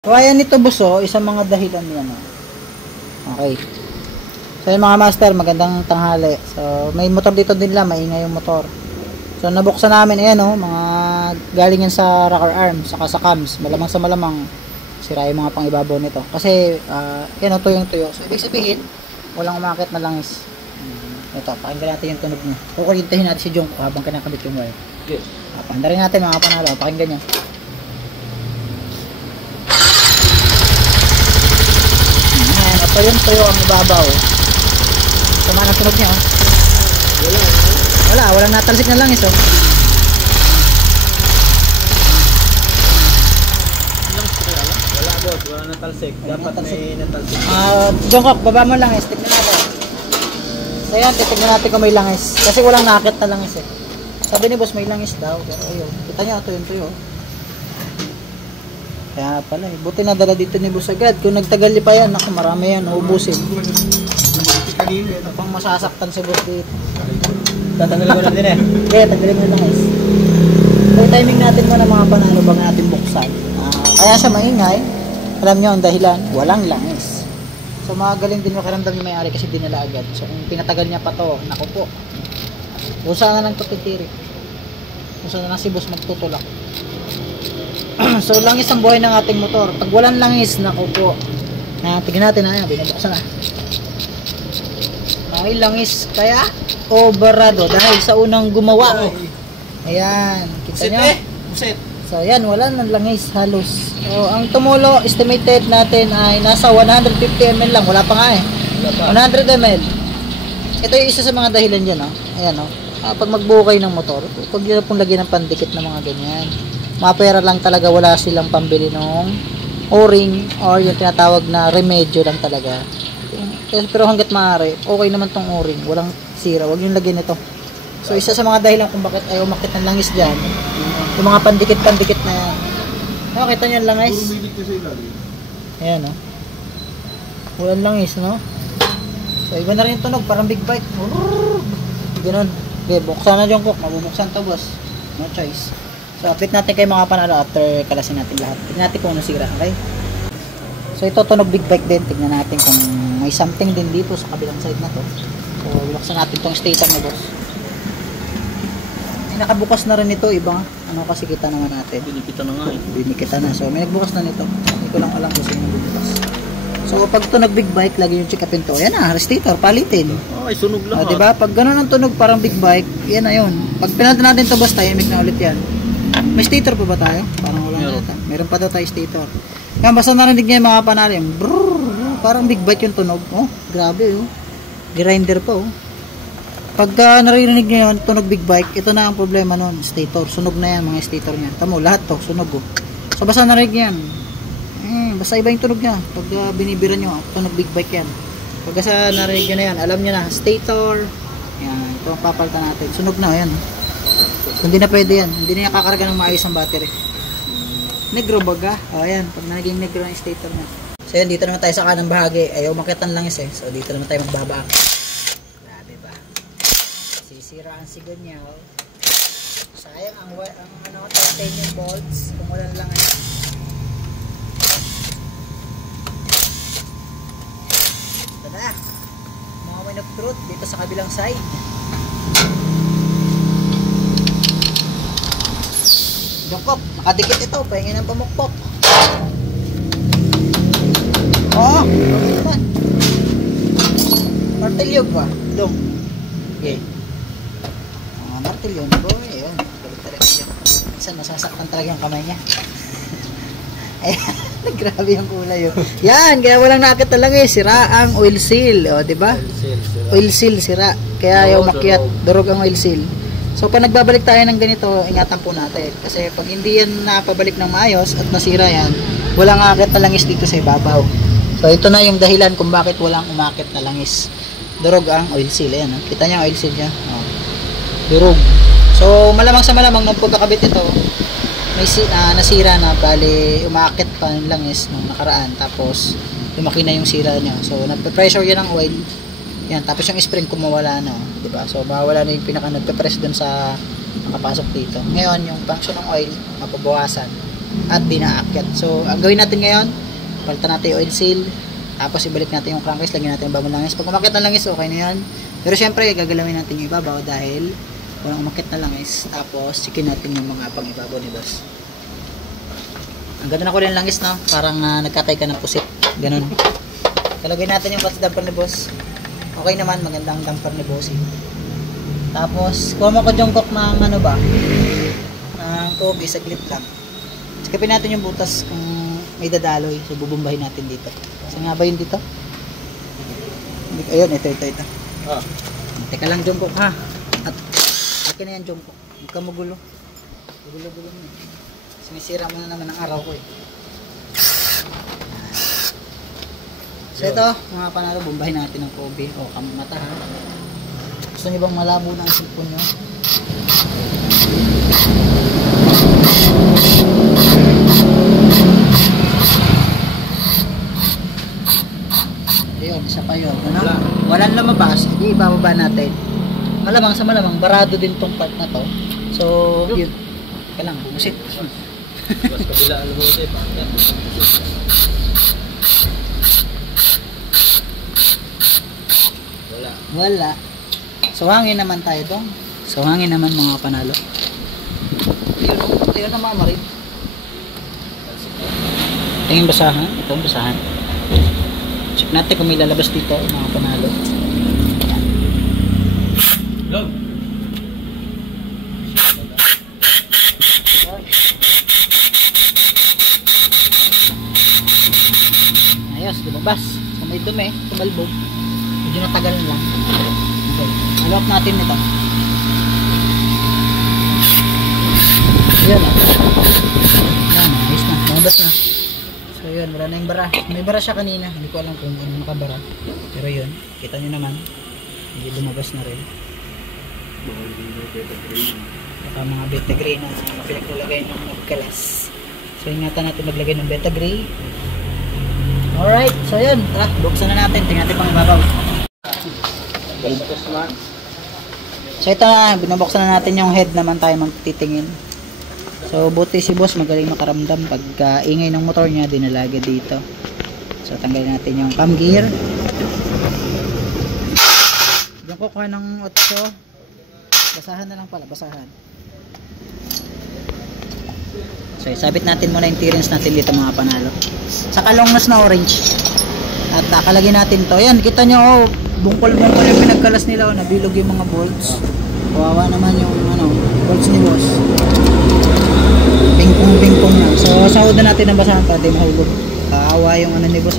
So ayan nito boss, isang mga dahilan yan. Okay. So yung mga master, magandang tanghali. So may motor dito din lang, maingay yung motor. So nabuksan namin, ayan mga galing yan sa rocker arm, saka sa cams. Malamang sa malamang sira yung mga pangibabaw nito. Kasi yan tuyong tuyo. So ibig sabihin, walang umakit na langis. Ito, pakinggan natin yung tunog niya. Kukulintahin natin si Jungko habang kinakabit yung wire. Okay. Paandarin natin mga panalo, pakinggan nyo. Ito yung tuyo ang ibabaw. Sama na tunog niya. Walang natalsik na langis Wala boss, wala natalsik. Dapat may natalsik. Jungko, baba mo langis, tignan natin. So yan, titignan natin kung may langis. Kasi walang nakit na langis Sabi ni boss may langis daw. Pero ayun, kita nyo ito yung tuyo. Kaya pala buti na dala dito ni boss agad. Kung nagtagal pa yan, ako marami yan, uubusin. Pang masasaktan si boss dito. Tatanggalin ko na din Kaya tanggalin mo yung langis. So timing natin muna mga panalo bago natin buksan. Kaya sa maingay, alam nyo ang dahilan, walang langis. So magaling din yung karamdam yung may-ari kasi dinala agad. So kung pinatagal niya pa to, naku po. Usa na lang ito titiri. Usa na lang si boss magtutulak. So langis ang buhay ng ating motor. Pag walang langis, naku po. Tignan natin na yan, binubuksan na. Ay langis kaya oberado dahil sa unang gumawa. Ayan, kita nyo. So ayan, wala nang langis halos. So ang tumulo estimated natin ay nasa 150 ml lang, wala pa nga 100 ml. Ito yung isa sa mga dahilan dyan Ayan pag magbukay ng motor, huwag nyo pong lagyan ng pandikit na mga ganyan. Mapera lang talaga, wala silang pambili ng o-ring or yung tinatawag na remedyo lang talaga. Pero hanggat maaari, okay naman tong o-ring, walang sira, huwag nyo lagyan ito. So isa sa mga dahilan kung bakit ayaw umakit ng langis dyan, yung mga pandikit-pandikit na yan. Nakita nyo yung langis? Ayan walang langis So iba na rin yung tunog, parang big bike. Ganun. Okay, buksan na yung cook, mabubuksan to boss. No choice. So update natin kayo mga panalo after kalasin natin lahat. Tignan natin kung ano sira, okay? So ito tunog big bike din, tignan natin kung may something din dito sa kabilang side na to. So buksan natin tong stator na boss. Nakabukas na rin ito, ibang kasi kita naman natin. Binikita na nga Binikita na. So may nagbukas na nito. Hindi ko lang alam kung sino nagbukas. So pag tunog big bike, lagi yung check upin to. Ayan restator, palitin. Ay, sunog lang diba? Pag ganun ang tunog parang big bike, yan na yun. Pag pinalitan natin to boss, tahimik na ulit yan. May stator pa ba tayo? Parang wala na. Meron pa daw tayo stator. Yan, basta narinig niya yung mga panalo. Parang big bike yung tunog. Grabe Grinder pa Pagka narinig nyo yun, tunog big bike, ito na ang problema nun, stator. Sunog na yan, mga stator niya. Tamo, lahat to, sunog So basta narinig yan. Basta iba yung tunog niya. Pag binibira nyo, tunog big bike yan. Pagka sa narinig nyo na yan, alam nyo na, stator. Yan, ito ang papalitan natin. Sunog na, yan. Hindi na pwede yan. Hindi na kakarga ng maayos ang battery. Negro baga. Ayan, pag naging negro ang stator niya. So yan, dito naman tayo sa kanang bahagi. Ayaw makitan lang So dito naman tayo magbaba. Sira ang signal. Sayang ang titanium bolts kung walang langis. Ito na. Moment of truth dito sa kabilang side. Jungko, nakadikit ito. Pahingin ng pamukpok. Naman. Martilyo ba? Dong. Okay. Martilyo na boy, ayun. Minsan masasaktan talaga yung kamay niya. Ayan, grabe yung kulay Yan, kaya walang nakita lang sira ang oil seal, diba? Oil seal sira. Kaya ayaw makyat, durog ang oil seal. So pag nagbabalik tayo ng ganito, ingatan po natin. Kasi pag hindi yan napabalik ng maayos at nasira yan, walang akit na langis dito sa ibabaw. So ito na yung dahilan kung bakit walang umakit na langis. Durog ang oil seal, ayan. Kita niyo ang oil seal niya. Durog. So malamang sa malamang nung pagkakabit ito may nasira na, bali umakit pa yung langis nung nakaraan, tapos lumaki na yung sira niya. So nagpe-pressure yan ng oil yan, tapos yung spring kumawala na, diba? So mawala na yung pinaka nagpe-press dun sa nakapasok dito. Ngayon yung function ng oil mapabawasan, at di naakyat. So ang gawin natin ngayon, palitan natin yung oil seal, tapos ibalik natin yung crankcase, lagyan natin yung bagong langis. Pag umakit na langis, okay na yan. Pero syempre gagalawin natin yung ibabaw dahil walang umakit na langis. Tapos checkin natin yung mga pang ibabaw ni boss. Ang ganda na ko rin langis, no? Parang nagkatay ka ng pusit. Ganun. Kalagay natin yung clutch damper ni boss. Okay naman, magandang damper ni boss. Tapos, kuha mo ko jungkok ng ano ba? Ng kobe, saglit lang. Sikapin natin yung butas kung may dadaloy. So, bubumbahin natin dito. Saan nga ba yun dito? Ayun, ito. Oh. Teka lang jungkok ha. At, akin na yan jungkok. Huwag ka magulo. Gulo-gulo mo. Sinisira mo na naman ang araw ko eh. So ito, mga panalo, bumbahin natin ng kobe o kamata ha. Gusto nyo bang malabo na ang cellphone nyo? Ayun, isa pa yun. Ano? Walang lumabas, hindi bababa natin. Malamang sa malamang, barado din tong part na to. So, yun. Kaya lang, musit. Mas kabila ang lumote pa. Wala. So hangin naman tayo dong. So hangin naman mga panalo. Ayun na mama rin. Tingin basahan. Ito ang basahan. Check natin kung may lalabas dito mga panalo. Log. Ayos, lumabas. So may dumi, tumalbog. Medyo natagal lang. Okay. Halop natin ito. Ayan. Ayan, ayos na. Lumabas na. So yun, wala na yung bara. May bara siya kanina. Hindi ko alam kung ano nakabara. Pero yun, kita nyo naman. Hindi lumabas na rin. Baka mga beta gray na pinaglalagay ng magkalas. So ingatan natin maglagay ng beta gray. Alright, so yun, tara, buksan na natin, tingnan natin pang ibabaw. So ito na, binubuksan na natin yung head naman tayo magtitingin. So buti si boss magaling makaramdam pagka ingay ng motor niya, dinalaga dito. So tanggalin natin yung cam gear. Diyan ko kuha ng 8. Basahan na lang pala, basahan. So isabit natin muna yung clearance natin dito mga panalo. Saka longness na orange. At nakalagay natin to. Ayan, kita nyo, oh, bungkol-bungkol yung pinagkalas nila. Oh, nabilog yung mga bolts. Kawawa naman yung bolts ni boss. Bingkong-bingkong na. So sahod na natin ang basahan para di mahulog. Kawawa yung ni boss.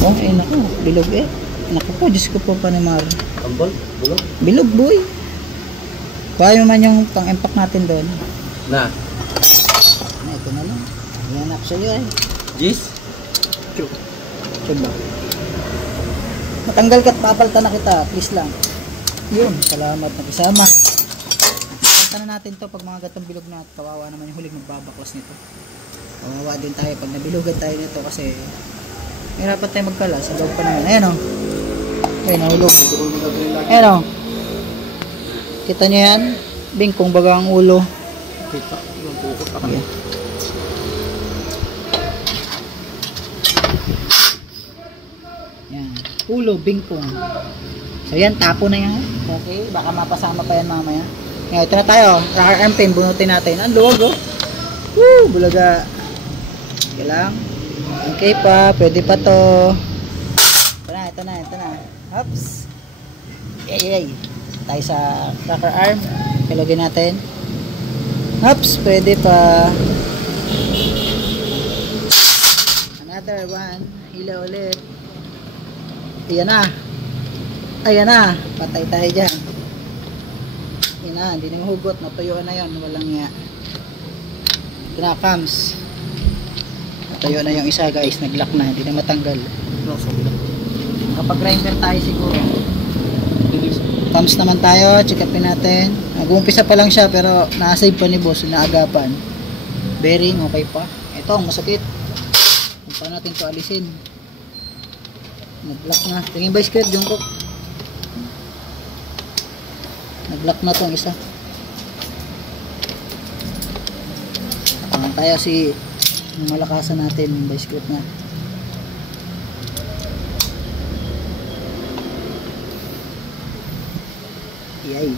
Oh, eh naku, bilog eh. Naku po, Diyos ko po Panimar. Ambol? Bulog? Bilog boy. Kuha man yung pang-impact natin doon. Na? Ito na lang. Yan ako sa'yo eh. Jis? Diba? Matanggal ka't papalta na kita. Please lang. Yun. Salamat na kasama. Papalta na natin to pag mga gatong bilog na. Kawawa naman yung huling magbabaklas nito. Kawawa din tayo pag nabilugan tayo nito kasi mahirapan tayo magkalas. Sa loob pa naman. Ayan o. Ayan nahulog. Ayan o. Kita nyo yan? Bingkong baga ang ulo. Kita. Yung bukot pa kami. Yan. Ulo, bingkong. So yan, tapo na yan. Okay, baka mapasama pa yan mamaya. Ngayon, ito na tayo. Rocker arm pin, bunutin natin. Ang luwag oh. Woo, bulaga. Okay lang. Okay pa, pwede pa to. Ito na. Hops. Yay. Tayo sa rocker arm. Ilagay natin. Hops, pwede pa. Another one. Hila ulit. Ayan na. Patay tayo dyan. Ayan na. Hindi na mahugot. Natuyuan na yun. Walang nga. Cams. Natuyuan na yung isa guys. Nag-lock na. Hindi na matanggal. Kapag grinder tayo siguro. Cams naman tayo. Check upin natin. Nag-uumpisa pa lang siya pero nakasave pa ni boss. Naagapan. Bearing okay pa. Ito ang masakit. Kung paano natin ito alisin. Nag-lock na. Tingin ba skirt, Jungkook? Nag-lock na itong isa. tayo si malakasan natin vice grip na. Yay.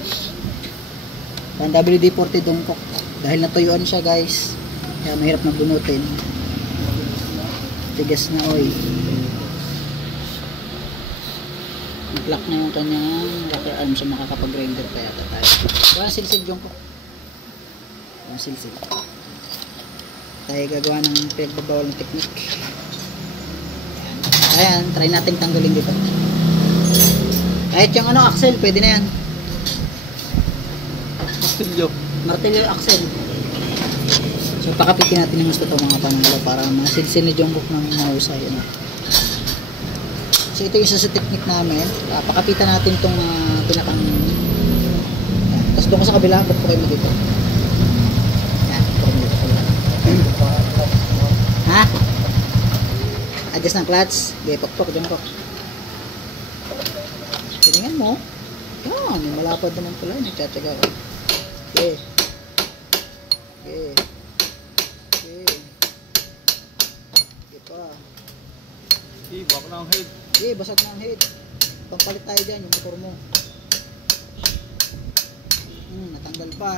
Ang WD-40 dungkok dahil natuyuan siya guys, kaya mahirap na bunutin. Tigas na oil. Lock na yung kanyang rocker arm sa makakapag-grinder kaya tayo. Buwan silsid dungkok. Buwan silsid. Tayo gagawa ng pinagbabawal ng technique. Ayan, try natin tanggalin dito. Kahit yung ano, axle, pwede na yan. Martilyo axle. So pakapitin natin yung gusto ito mga panalo para masilsil ni Jungkook ng mahusay. Ano. So ito yung isa sa technique namin. Pakapitan natin itong pinakang. Tapos doon ko sa kabila, ba't po kayo mo dito? Yan, ha? Adjust ng clutch. Okay, pakpak Jungkook. Tiningan mo. Yan, malapad naman pala. Nagtsatsaga ko. Okay. Okay. Okay. Okay pa. Bak na ang head. Okay, basag na ang head. Pampalit tayo dyan, yung motor mo. Natanggal pa.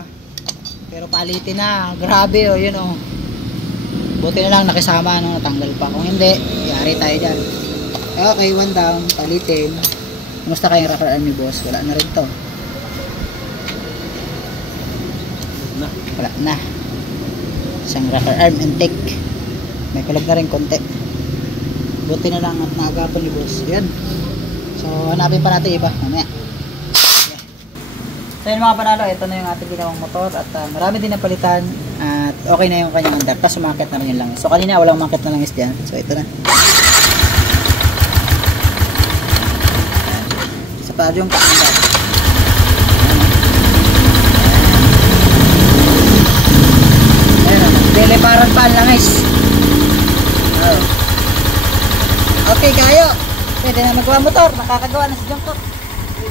Pero palitin na. Grabe yun Buti na lang nakisama natanggal pa. Kung hindi, yari tayo dyan. Okay, one down. Palitin. Kumusta kayong rocker arm ni boss? Wala na rin to. Wala na. Isang rocker arm intake. May kulag na rin konti. Buti na lang at naagapan ni boss. Yan. So hanapin pa natin iba. Mamaya. So yun mga panalo, ito na yung ating ginawang motor at marami din napalitan at okay na yung kanyang andar. Tapos umakit na rin yung langis. So kanina walang umakit na langis dyan. So ito na. Sa pa yung kaandar. Deliparan pa ang langis. Okay kayo. Pwede na magawa motor. Nakakagawa na si Jungkook.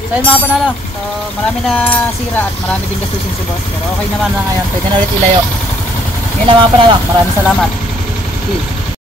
So yun mga panalo. So marami na sira at marami din gastusin si boss. Pero okay naman na ngayon. Pwede na ulit ilayo. Yun lang mga panalo. Maraming salamat. Peace.